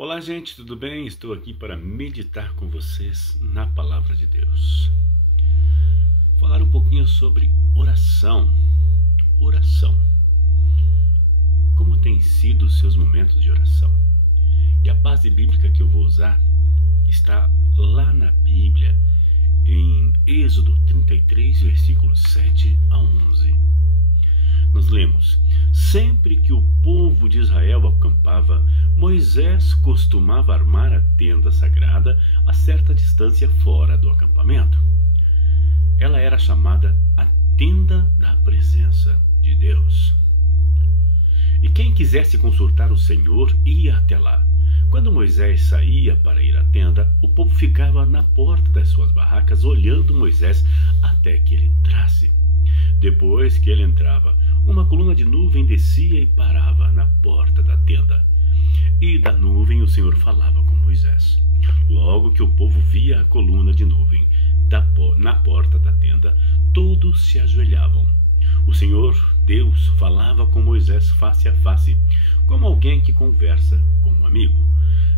Olá, gente, tudo bem? Estou aqui para meditar com vocês na Palavra de Deus. Falar um pouquinho sobre oração. Oração. Como têm sido os seus momentos de oração? E a base bíblica que eu vou usar está lá na Bíblia, em Êxodo 33, versículos 7 a 11. Nós lemos: sempre que o povo de Israel acampava, Moisés costumava armar a tenda sagrada a certa distância fora do acampamento. Ela era chamada a tenda da presença de Deus. E quem quisesse consultar o Senhor ia até lá. Quando Moisés saía para ir à tenda, o povo ficava na porta das suas barracas olhando Moisés até que ele entrasse. Depois que ele entrava, uma coluna de nuvem descia e parava na porta da tenda. E da nuvem o Senhor falava com Moisés. Logo que o povo via a coluna de nuvem na porta da tenda, todos se ajoelhavam. O Senhor, Deus, falava com Moisés face a face, como alguém que conversa com um amigo.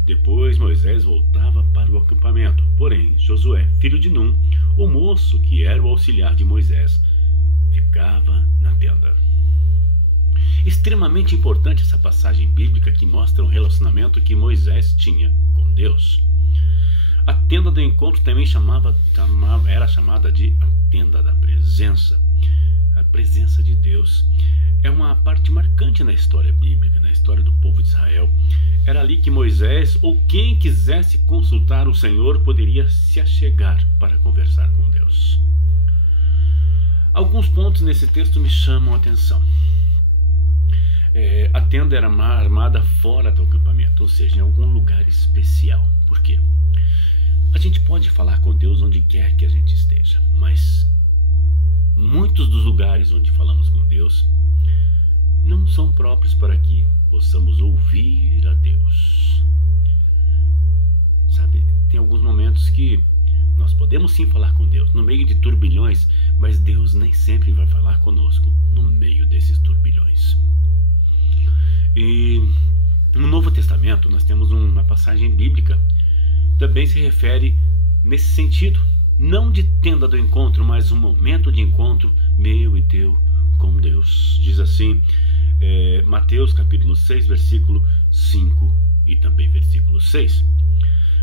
Depois Moisés voltava para o acampamento. Porém, Josué, filho de Num, o moço que era o auxiliar de Moisés, ficava na tenda. Extremamente importante essa passagem bíblica que mostra o relacionamento que Moisés tinha com Deus. A tenda do encontro também era chamada de a tenda da presença. A presença de Deus é uma parte marcante na história bíblica, na história do povo de Israel. Era ali que Moisés, ou quem quisesse consultar o Senhor, poderia se achegar para conversar com Deus. Alguns pontos nesse texto me chamam a atenção. A tenda era armada fora do acampamento, ou seja, em algum lugar especial. Por quê? A gente pode falar com Deus onde quer que a gente esteja, mas muitos dos lugares onde falamos com Deus não são próprios para que possamos ouvir a Deus. Sabe, tem alguns momentos que nós podemos sim falar com Deus no meio de turbilhões, mas Deus nem sempre vai falar conosco no meio desses turbilhões. E no Novo Testamento nós temos uma passagem bíblica também se refere nesse sentido, não de tenda do encontro, mas um momento de encontro meu e teu com Deus. Diz assim, Mateus capítulo 6, versículo 5 e também versículo 6.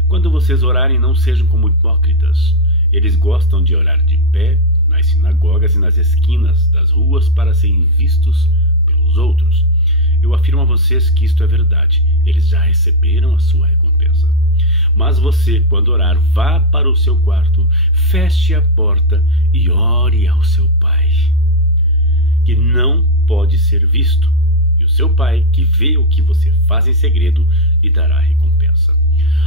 Quando vocês orarem, não sejam como hipócritas. Eles gostam de orar de pé nas sinagogas e nas esquinas das ruas para serem vistos pelos outros. Eu afirmo a vocês que isto é verdade. Eles já receberam a sua recompensa. Mas você, quando orar, vá para o seu quarto, feche a porta e ore ao seu Pai, que não pode ser visto. E o seu Pai, que vê o que você faz em segredo, lhe dará recompensa.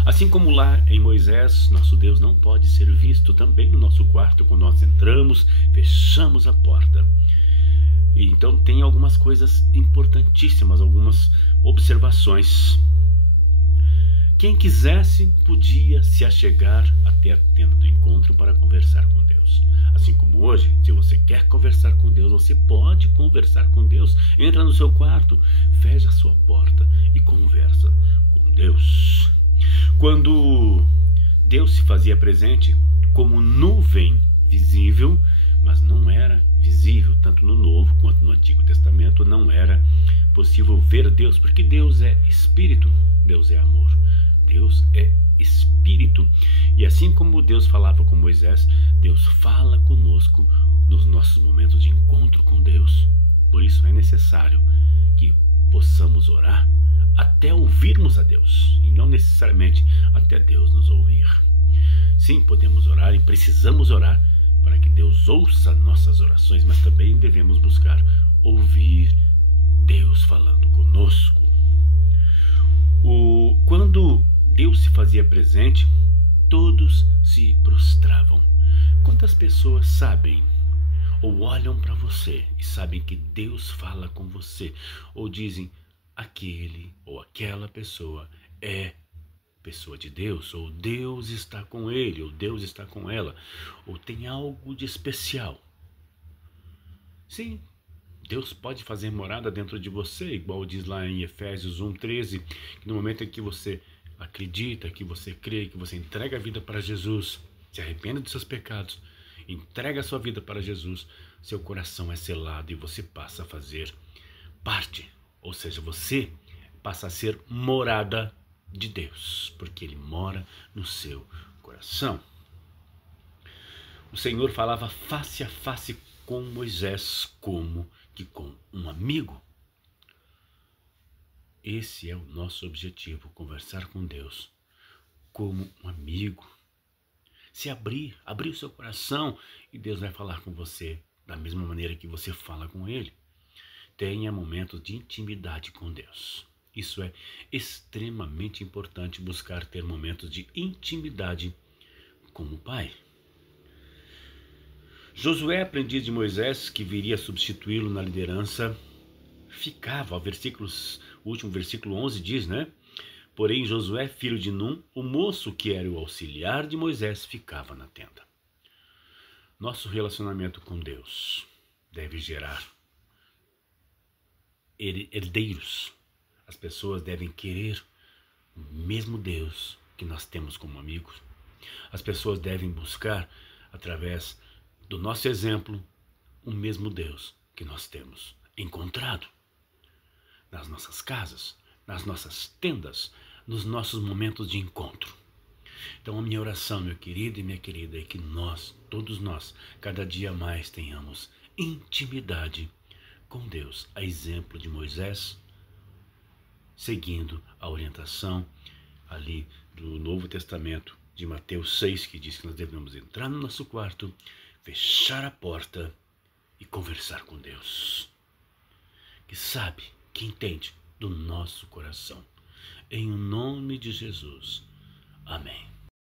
Assim como lá em Moisés, nosso Deus não pode ser visto também no nosso quarto. Quando nós entramos, fechamos a porta. E então tem algumas coisas importantíssimas, algumas observações. Quem quisesse podia se achegar até a tenda do encontro para conversar com Deus. Assim como hoje, se você quer conversar com Deus, você pode conversar com Deus. Entra no seu quarto, fecha a sua porta e conversa com Deus. Quando Deus se fazia presente como nuvem visível, mas não era visível, tanto no Novo quanto no Antigo Testamento, não era possível ver Deus, porque Deus é Espírito, Deus é amor. Deus é Espírito. E assim como Deus falava com Moisés, Deus fala conosco nos nossos momentos de encontro com Deus. Por isso é necessário que possamos orar até ouvirmos a Deus, e não necessariamente até Deus nos ouvir. Sim, podemos orar e precisamos orar para que Deus ouça nossas orações, mas também devemos buscar ouvir Deus falando conosco. Quando Deus se fazia presente, todos se prostravam. Quantas pessoas sabem ou olham para você e sabem que Deus fala com você, ou dizem aquele ou aquela pessoa é pessoa de Deus, ou Deus está com ele, ou Deus está com ela, ou tem algo de especial? Sim, Deus pode fazer morada dentro de você, igual diz lá em Efésios 1:13, que no momento em que você acredita, que você crê, que você entrega a vida para Jesus, se arrepende dos seus pecados, entrega a sua vida para Jesus, seu coração é selado e você passa a fazer parte, ou seja, você passa a ser morada de Deus, porque Ele mora no seu coração. O Senhor falava face a face com Moisés, como que com um amigo. Esse é o nosso objetivo, conversar com Deus como um amigo. Se abrir o seu coração e Deus vai falar com você da mesma maneira que você fala com Ele. Tenha momentos de intimidade com Deus. Isso é extremamente importante, buscar ter momentos de intimidade com o Pai. Josué, aprendiz de Moisés, que viria substituí-lo na liderança, ficava, o último versículo 11 diz, né? Porém, Josué, filho de Num, o moço que era o auxiliar de Moisés, ficava na tenda. Nosso relacionamento com Deus deve gerar herdeiros. As pessoas devem querer o mesmo Deus que nós temos como amigos. As pessoas devem buscar, através do nosso exemplo, o mesmo Deus que nós temos encontrado nas nossas casas, nas nossas tendas, nos nossos momentos de encontro. Então a minha oração, meu querido e minha querida, é que nós, todos nós, cada dia mais tenhamos intimidade com Deus, a exemplo de Moisés, seguindo a orientação ali do Novo Testamento de Mateus 6, que diz que nós devemos entrar no nosso quarto, fechar a porta e conversar com Deus, que sabe, que entende do nosso coração. Em nome de Jesus. Amém.